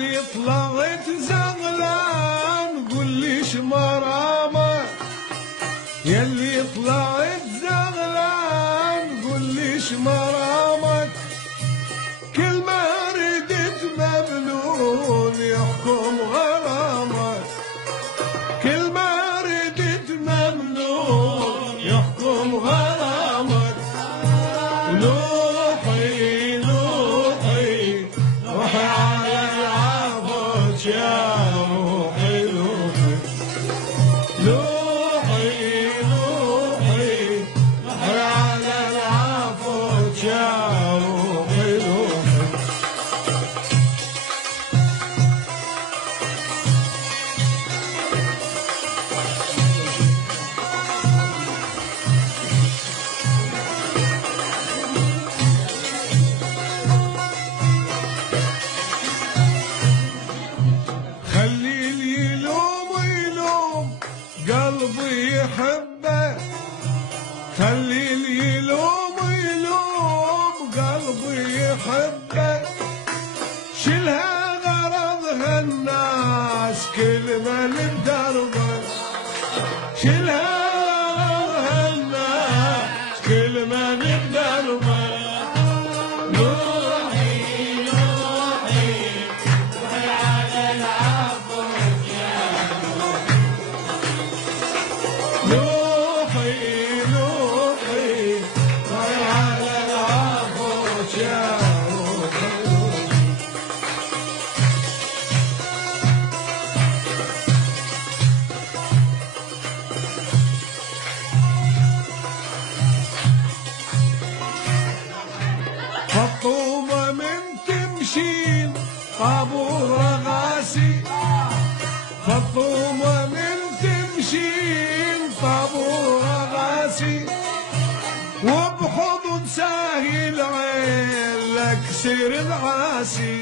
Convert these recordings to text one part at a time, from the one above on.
يلي طلعت زغلان قول ليش مرامك، يلي طلعت زغلان قول ليش مرامك، كل ما ردت ممنون يحكم غرامك، كل ما ردت ممنون يحكم غرامك. ونوحي نوحي روحي على العفوت يا روحي نوحي، نوحي نوحي روحي على العفوت يا روحي نوحي. خلي اللي يلوم يلوم قلبي يحبه، خلي اللي يلوم يلوم قلبي يحبه، شيلها غرضها الناس كل من بدربه، شيلها غرضها الناس كل من بدربه. نوحي نوحي روحي على العفوت يا روحي نوحي. فطومة من تمشين طابور رغاسي، فطومة من تمشين طابور رغاسي، وبحضن ساهل عين لك سير العاسي،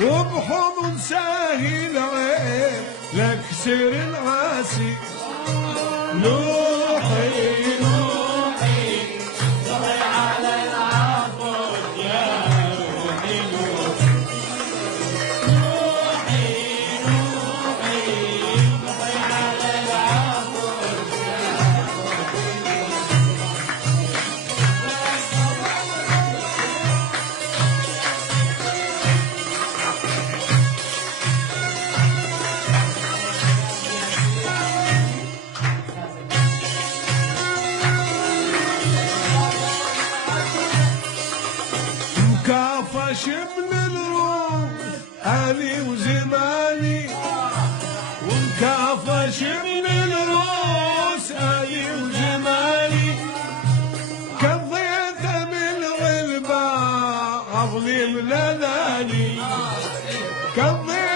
وبحضن ساهل عين لك سير العاسي. نوحي نوحي روحي على العفوت يا روحي نوحي، نوحي نوحي روحي على العفوت يا روحي مكافش من الروح أهلي وزماني، ومكافش من الروس أهلي وزماني، كضيت من غلبة أظلم لذاني، كضيت